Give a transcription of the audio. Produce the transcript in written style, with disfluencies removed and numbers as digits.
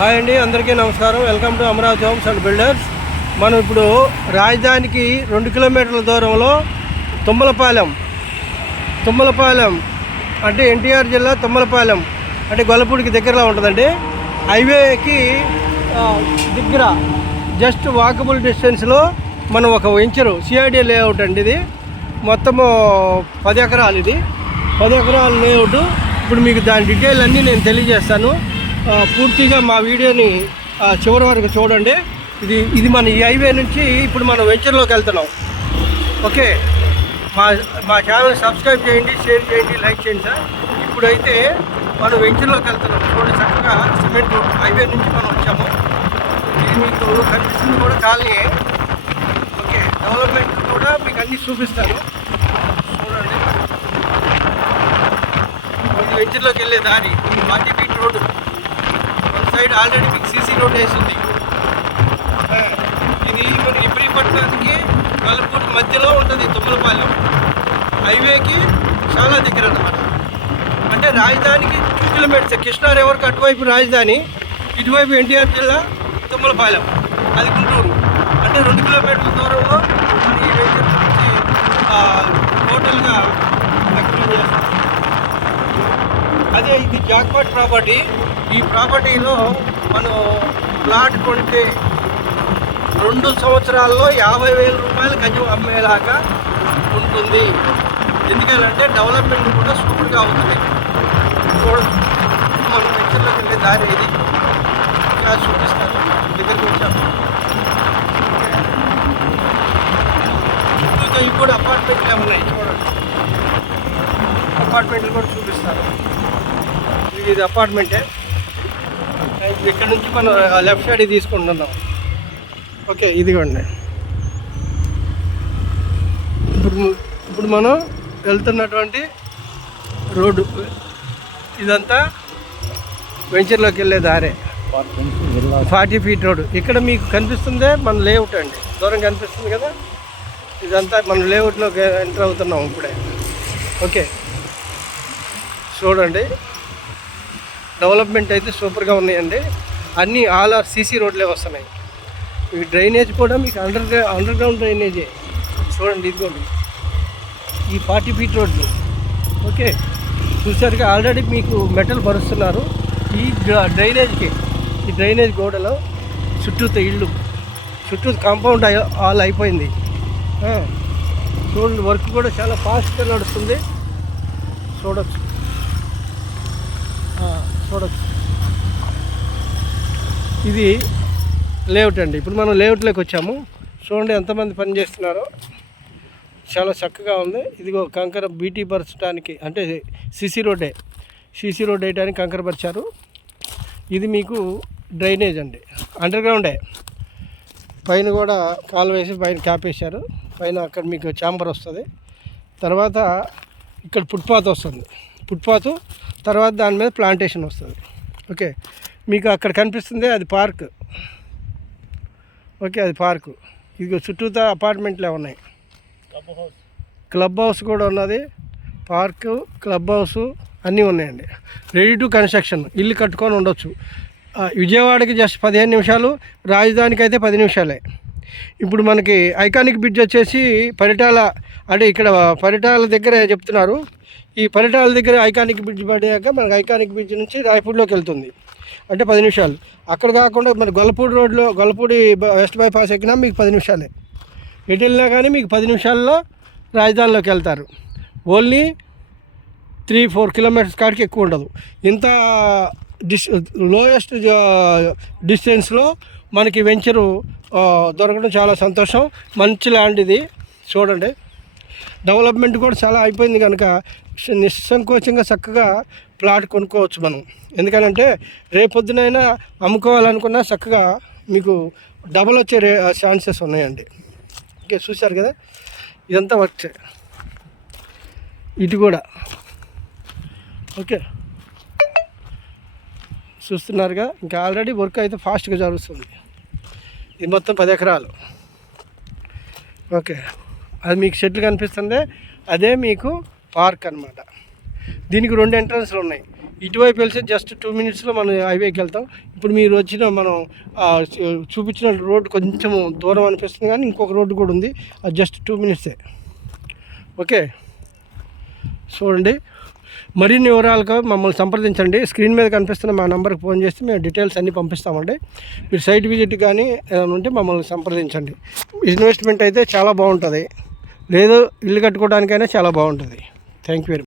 Hi అండి, అందరికీ నమస్కారం. Welcome to Amaravati homes and builders. మనం ఇప్పుడు రాజధానికి 2 కిలోమీటర్ల దూరంలో తుమ్మలపాలెం అంటే ఎన్టీఆర్ జిల్లా తుమ్మలపాలెం అంటే గొల్లపూడికి దగ్గరలో ఉంటుందండి. హైవేకి దగ్గర జస్ట్ వాకబుల్ డిస్టెన్స్లో మనం ఒక వెంచరు సిఐడి లేఅవుట్ అండి. ఇది మొత్తము 10 ఎకరాలు. ఇది 10 ఎకరాల లేఅవుట్. ఇప్పుడు మీకు దాని డీటెయిల్ అన్నీ నేను తెలియజేస్తాను. పూర్తిగా మా వీడియోని చివరి వరకు చూడండి. ఇది మన ఈ హైవే నుంచి ఇప్పుడు మనం వెంచర్లోకి వెళ్తున్నాం. ఓకే, మా ఛానల్ సబ్స్క్రైబ్ చేయండి, షేర్ చేయండి, లైక్ చేయండి సార్. ఇప్పుడైతే మనం వెంచర్లోకి వెళ్తున్నాం. చూడండి, చక్కగా సిమెంట్ రోడ్ హైవే నుంచి మనం వచ్చాము. ఇది మీకు కనిపిస్తుంది కూడా కాలనీ. ఓకే, డెవలప్మెంట్ కూడా మీకు అన్నీ చూపిస్తాను. చూడండి, ఇది వెంచర్లోకి వెళ్ళే దారి. 40 ఫీట్ రోడ్డు. సైడ్ ఆల్రెడీ మీకు సీసీ రోడ్ వేస్తుంది. ఇది మన ఇబ్రహీంపట్నానికి గొల్లపూడి మధ్యలో ఉంటుంది. తుమ్మలపాలెం హైవేకి చాలా దగ్గర అన్నమాట. అంటే రాజధానికి 2 కిలోమీటర్స్. కృష్ణా రివర్కి అటువైపు రాజధాని, ఇటువైపు ఎన్టీఆర్ జిల్లా తుమ్మలపాలెం, అది గుంటూరు. అంటే 2 కిలోమీటర్ల దూరంలో మన ఈ వెంచర్ నుంచి టోటల్గా ఎక్స్ప్లెయిన్ చేస్తాం. అదే ఇది జాక్పాట్ ప్రాపర్టీ. ఈ ప్రాపర్టీలో మనం ప్లాట్ కొంటే 2 సంవత్సరాల్లో 50,000 రూపాయలు గజం అమ్మేలాగా ఉంటుంది. ఎందుకంటే డెవలప్మెంట్ కూడా సూపర్గా అవుతుంది. చూడండి, మన వెంచర్లోకి వెళ్ళే దారి ఇది. చూపిస్తాను, దగ్గరికి వచ్చాము. చుట్టూ ఇవి కూడా అపార్ట్మెంట్లే ఉన్నాయి. చూడండి, అపార్ట్మెంట్లు కూడా చూపిస్తాను. ఇది అపార్ట్మెంటే. ఇక్కడ నుంచి మనం లెఫ్ట్ సైడ్ తీసుకుంటున్నాం. ఓకే, ఇదిగోండి. ఇప్పుడు మనం వెళ్తున్నటువంటి రోడ్డు ఇదంతా వెంచర్లోకి వెళ్ళే దారే. 40 ఫీట్ రోడ్డు. ఇక్కడ మీకు కనిపిస్తుందే మన లేఅవుట్ అండి. దూరం కనిపిస్తుంది కదా, ఇదంతా మన లేఅవుట్లోకి ఎంటర్ అవుతున్నాం ఇప్పుడే. ఓకే, చూడండి, డెవలప్మెంట్ అయితే సూపర్గా ఉన్నాయండి. అన్నీ ఆల్ ఆర్ సీసీ రోడ్లే వస్తున్నాయి. ఈ డ్రైనేజ్ కూడా మీకు అండర్ గ్రౌండ్ డ్రైనేజే. చూడండి, ఇదిగోండి ఈ 40 ఫీట్ రోడ్లు. ఓకే, చూసారుగా ఆల్రెడీ మీకు మెటల్ పరుస్తున్నారు ఈ డ్రైనేజ్కి. ఈ డ్రైనేజ్ గోడలో చుట్టూతో ఇళ్ళు, చుట్టూ కాంపౌండ్ ఆల్ అయిపోయింది. చూడండి, వర్క్ కూడా చాలా ఫాస్ట్గా నడుస్తుంది. చూడొచ్చు. ఇది లేఅవుట్ అండి. ఇప్పుడు మనం లేఅవుట్లోకి వచ్చాము. చూడండి ఎంతమంది పని చేస్తున్నారో, చాలా చక్కగా ఉంది. ఇదిగో కంకర బీటీ పరచడానికి, అంటే సీసీ రోడ్ వేయడానికి కంకర పరిచారు. ఇది మీకు డ్రైనేజ్ అండి, అండర్ గ్రౌండే. పైన కూడా కాలు వేసి పైన క్యాప్ వేశారు. పైన అక్కడ మీకు ఛాంబర్ వస్తుంది. తర్వాత ఇక్కడ ఫుట్పాత్ వస్తుంది. ఫుట్పాత్ తర్వాత దాని మీద ప్లాంటేషన్ వస్తుంది. ఓకే, మీకు అక్కడ కనిపిస్తుంది అది పార్క్. ఓకే, అది పార్కు. ఇది చుట్టూతా అపార్ట్మెంట్లే ఉన్నాయి. క్లబ్ హౌస్ కూడా ఉన్నది. పార్కు, క్లబ్ హౌస్ అన్నీ ఉన్నాయండి. Ready to construction. ఇల్లు కట్టుకొని ఉండొచ్చు. విజయవాడకి జస్ట్ 15 నిమిషాలు, రాజధానికి అయితే 10 నిమిషాలే. ఇప్పుడు మనకి ఐకానిక్ బ్రిడ్జ్ వచ్చేసి పరిటాల, అంటే ఇక్కడ పరిటాల దగ్గర చెప్తున్నారు. ఈ పరిటాల దగ్గర ఐకానిక్ బ్రిడ్జ్ పడ్డాక మనకి ఐకానిక్ బ్రిడ్జ్ నుంచి రాయపూడిలోకి వెళ్తుంది. అంటే 10 నిమిషాలు. అక్కడ కాకుండా మన గొల్లపూడి వెస్ట్ బైపాస్ ఎక్కినా మీకు 10 నిమిషాలే. ఎటు వెళ్ళినా కానీ మీకు 10 నిమిషాల్లో రాజధానిలోకి వెళ్తారు. ఓన్లీ 3-4 కిలోమీటర్స్ కాడికి ఎక్కువ ఉండదు. ఇంత లోయెస్ట్ డిస్టెన్స్లో మనకి వెంచరు దొరకడం చాలా సంతోషం. మంచి ల్యాండ్ ఇది. చూడండి, డెవలప్మెంట్ కూడా చాలా అయిపోయింది కనుక నిస్సంకోచంగా చక్కగా ప్లాట్ కొనుక్కోవచ్చు మనం. ఎందుకనంటే రేపొద్దునైనా అమ్ముకోవాలనుకున్నా చక్కగా మీకు డబల్ వచ్చే ఛాన్సెస్ ఉన్నాయండి. ఓకే, చూశారు కదా, ఇదంతా వర్క్. ఇటు కూడా ఓకే చూస్తున్నారుగా. ఇంకా ఆల్రెడీ వర్క్ అయితే ఫాస్ట్గా జరుగుతుంది. ఇది మొత్తం 10 ఎకరాలు. ఓకే, అది మీకు షెడ్లు కనిపిస్తుంది. అదే మీకు పార్క్ అనమాట. దీనికి 2 ఎంట్రన్స్లు ఉన్నాయి. ఇటువైపు వెళ్తే జస్ట్ 2 మినిట్స్లో మనం హైవేకి వెళ్తాం. ఇప్పుడు మీరు వచ్చిన మనం చూపించిన రోడ్డు కొంచెం దూరం అనిపిస్తుంది, కానీ ఇంకొక రోడ్డు కూడా ఉంది, అది జస్ట్ 2 మినిట్సే. ఓకే, చూడండి. మరిన్ని వివరాలకు మమ్మల్ని సంప్రదించండి. స్క్రీన్ మీద కనిపిస్తున్న మా నెంబర్కి ఫోన్ చేస్తే మేము డీటెయిల్స్ అన్నీ పంపిస్తామండి. మీరు సైట్ విజిట్ కానీ ఏమైనా ఉంటే మమ్మల్ని సంప్రదించండి. ఇన్వెస్ట్మెంట్ అయితే చాలా బాగుంటుంది, లేదు ఇల్లు కట్టుకోవడానికైనా చాలా బాగుంటుంది. Thank you very much.